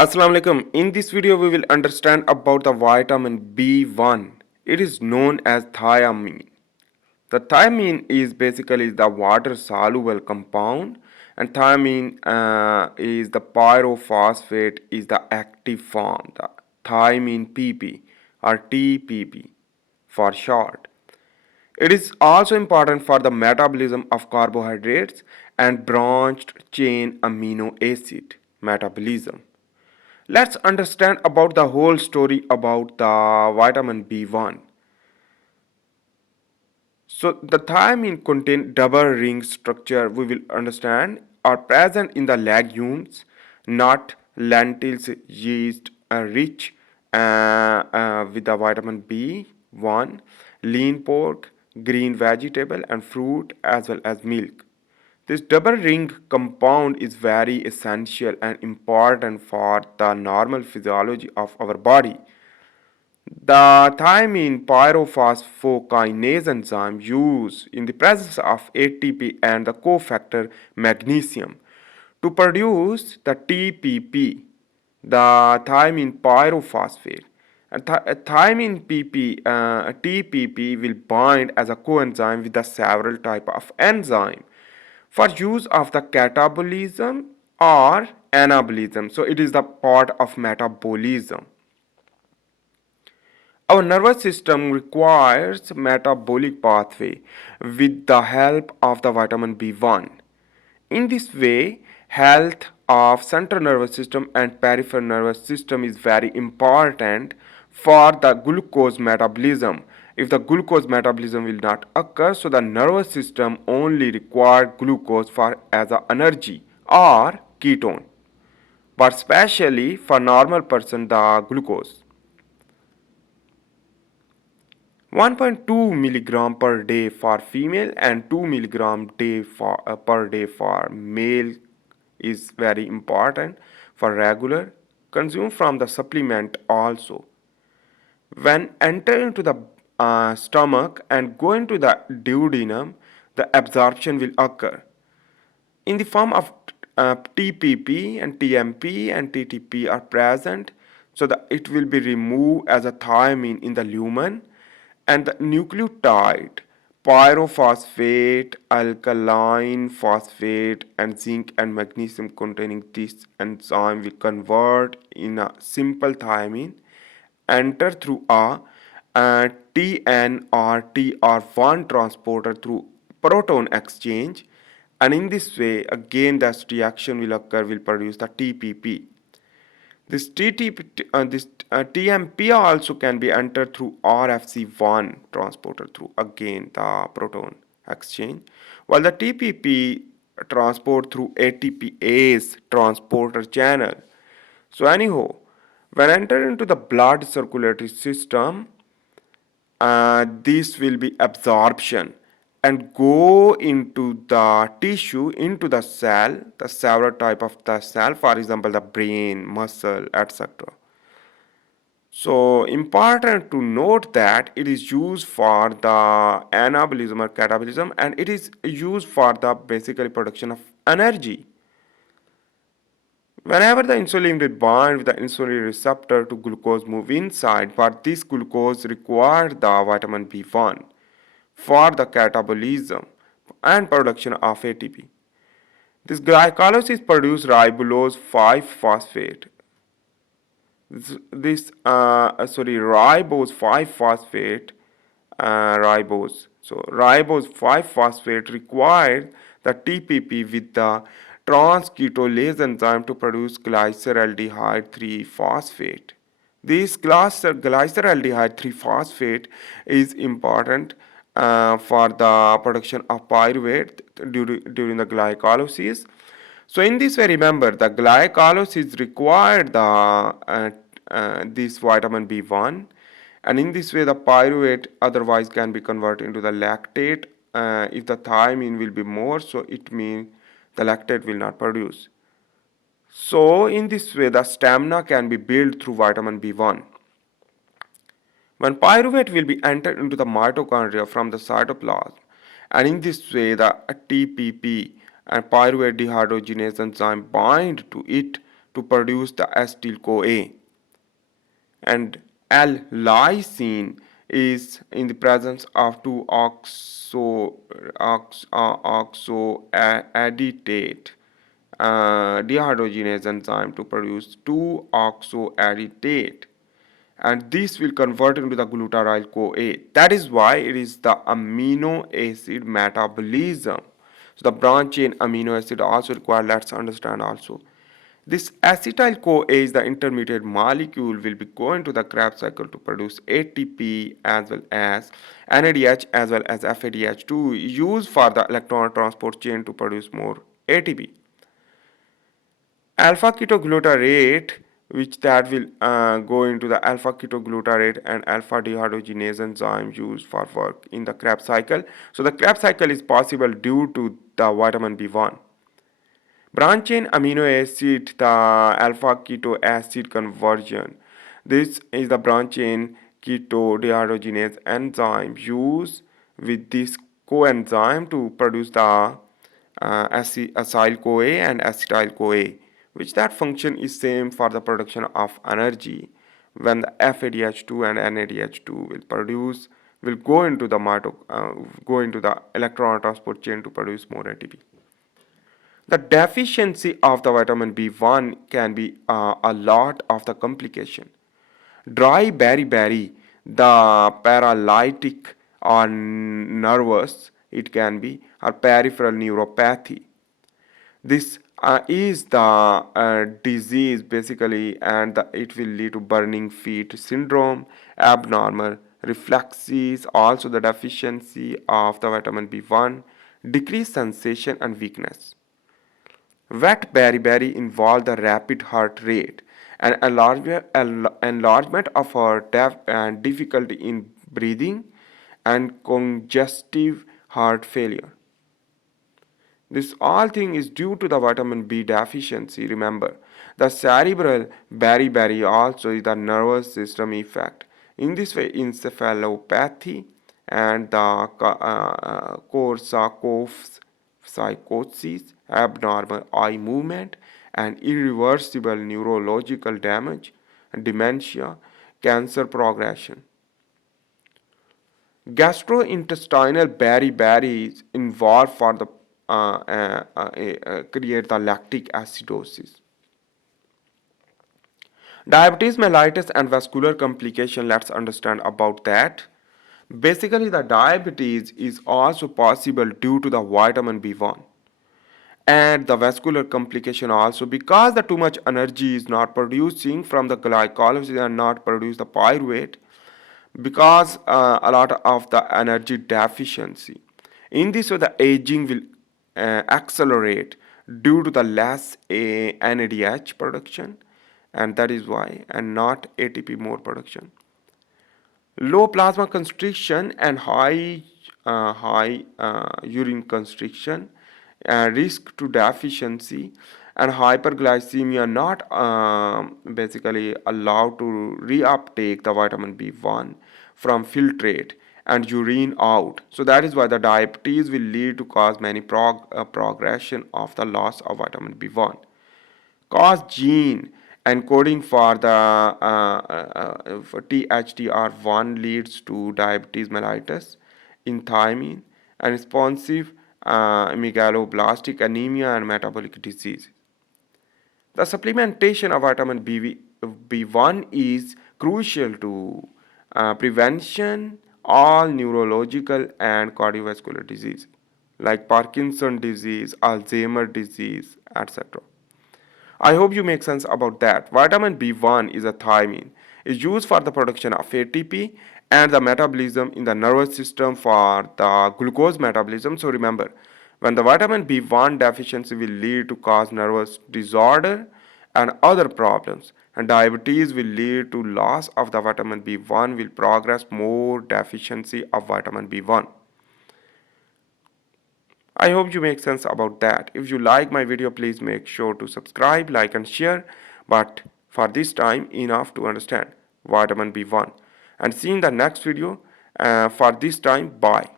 Assalamu alaikum. In this video, we will understand about the vitamin B1. It is known as thiamine. The thiamine is basically the water-soluble compound, and thiamine is the pyrophosphate is the active form, the thiamine PP or TPP for short. It is also important for the metabolism of carbohydrates and branched chain amino acid metabolism. Let's understand about the whole story about the vitamin B1. So the thiamine contain double ring structure we will understand are present in the legumes, nut, lentils, yeast, rich with the vitamin B1, lean pork, green vegetable and fruit as well as milk. This double ring compound is very essential and important for the normal physiology of our body. The thiamine pyrophosphokinase enzyme used in the presence of ATP and the cofactor magnesium to produce the TPP, the thiamine pyrophosphate. Thiamine TPP will bind as a coenzyme with the several type of enzyme for use of the catabolism or anabolism. So it is the part of metabolism. Our nervous system requires metabolic pathway with the help of the vitamin B1. In this way, health of central nervous system and peripheral nervous system is very important for the glucose metabolism. If the glucose metabolism will not occur, so the nervous system only require glucose for as a energy or ketone, but especially for normal person the glucose. 1.2 milligram per day for female and 2 milligram per day for male is very important for regular consume from the supplement also. When enter into the stomach and go into the duodenum, the absorption will occur in the form of TPP and TMP and TTP are present, so that it will be removed as a thiamine in the lumen, and the nucleotide pyrophosphate, alkaline phosphate, and zinc and magnesium containing this enzyme will convert in a simple thiamine, enter through a TN or TR1 transporter through proton exchange, and in this way again this reaction will occur will produce the TPP. This TMP also can be entered through RFC1 transporter through again the proton exchange, while the TPP transport through ATPase transporter channel. So anyhow, when entered into the blood circulatory system, this will be absorption and go into the tissue, into the cell, the several type of the cell, for example the brain, muscle, etc. So important to note that it is used for the anabolism or catabolism, and it is used for the basically production of energy. Whenever the insulin will bind with the insulin receptor to glucose move inside, but this glucose requires the vitamin B1 for the catabolism and production of ATP. This glycolysis produces ribulose 5-phosphate. Ribose 5-phosphate, ribose. So ribose 5-phosphate requires the TPP with the transketolase enzyme to produce glyceraldehyde 3-phosphate. This glyceraldehyde 3-phosphate is important for the production of pyruvate during the glycolysis. So in this way, remember the glycolysis required the this vitamin B1, and in this way the pyruvate otherwise can be converted into the lactate. If the thiamine will be more, so it means the lactate will not produce. So in this way the stamina can be built through vitamin B1. When pyruvate will be entered into the mitochondria from the cytoplasm, and in this way the TPP and pyruvate dehydrogenase enzyme bind to it to produce the acetyl-CoA. And L-lysine is in the presence of two oxoaditate dehydrogenase enzyme to produce 2-oxoaditate, and this will convert into the glutaryl CoA. That is why it is the amino acid metabolism. So the branch chain amino acid also required. Let's understand also. This acetyl CoA is the intermediate molecule will be going to the Krebs cycle to produce ATP as well as NADH as well as FADH2 used for the electron transport chain to produce more ATP. Alpha ketoglutarate, which that will go into the alpha ketoglutarate and alpha dehydrogenase enzyme used for work in the Krebs cycle. So the Krebs cycle is possible due to the vitamin B1. Branch chain amino acid, the alpha keto acid conversion. This is the branch chain keto dehydrogenase enzyme used with this coenzyme to produce the acyl CoA and acetyl CoA, which that function is same for the production of energy when the FADH2 and NADH2 will go into the electron transport chain to produce more ATP. The deficiency of the vitamin B1 can be a lot of the complication. Dry beriberi, the paralytic or nervous, it can be, or peripheral neuropathy. This is the disease basically, and it will lead to burning feet syndrome, abnormal reflexes, also the deficiency of the vitamin B1, decreased sensation and weakness. Wet beriberi involve the rapid heart rate and enlargement of heart and difficulty in breathing and congestive heart failure. This all thing is due to the vitamin B deficiency. Remember, the cerebral beriberi also is the nervous system effect. In this way, encephalopathy and the Korsakoff's psychosis, abnormal eye movement, and irreversible neurological damage, dementia, cancer progression. Gastrointestinal beriberi is involved for the create the lactic acidosis. Diabetes mellitus and vascular complication, let's understand about that. Basically, the diabetes is also possible due to the vitamin B1 and the vascular complication also because the too much energy is not producing from the glycolysis and not produce the pyruvate because a lot of the energy deficiency. In this way, the aging will accelerate due to the less NADH production, and that is why, and not ATP more production. Low plasma constriction and high urine constriction, risk to deficiency and hyperglycemia not basically allowed to reuptake the vitamin B1 from filtrate and urine out. So that is why the diabetes will lead to cause many progression of the loss of vitamin B1. Cause gene encoding for the for THDR1 leads to diabetes mellitus in thiamine and responsive megaloblastic anemia and metabolic disease. The supplementation of vitamin B1 is crucial to prevention all neurological and cardiovascular disease like Parkinson disease, Alzheimer disease, etc. I hope you make sense about that. Vitamin B1 is a thiamine. It's used for the production of ATP and the metabolism in the nervous system for the glucose metabolism. So remember, when the vitamin B1 deficiency will lead to cause nervous disorder and other problems, and diabetes will lead to loss of the vitamin B1 will progress more deficiency of vitamin B1. I hope you make sense about that. If you like my video, please make sure to subscribe, like and share. But for this time, enough to understand vitamin B1. And see you in the next video. For this time, bye.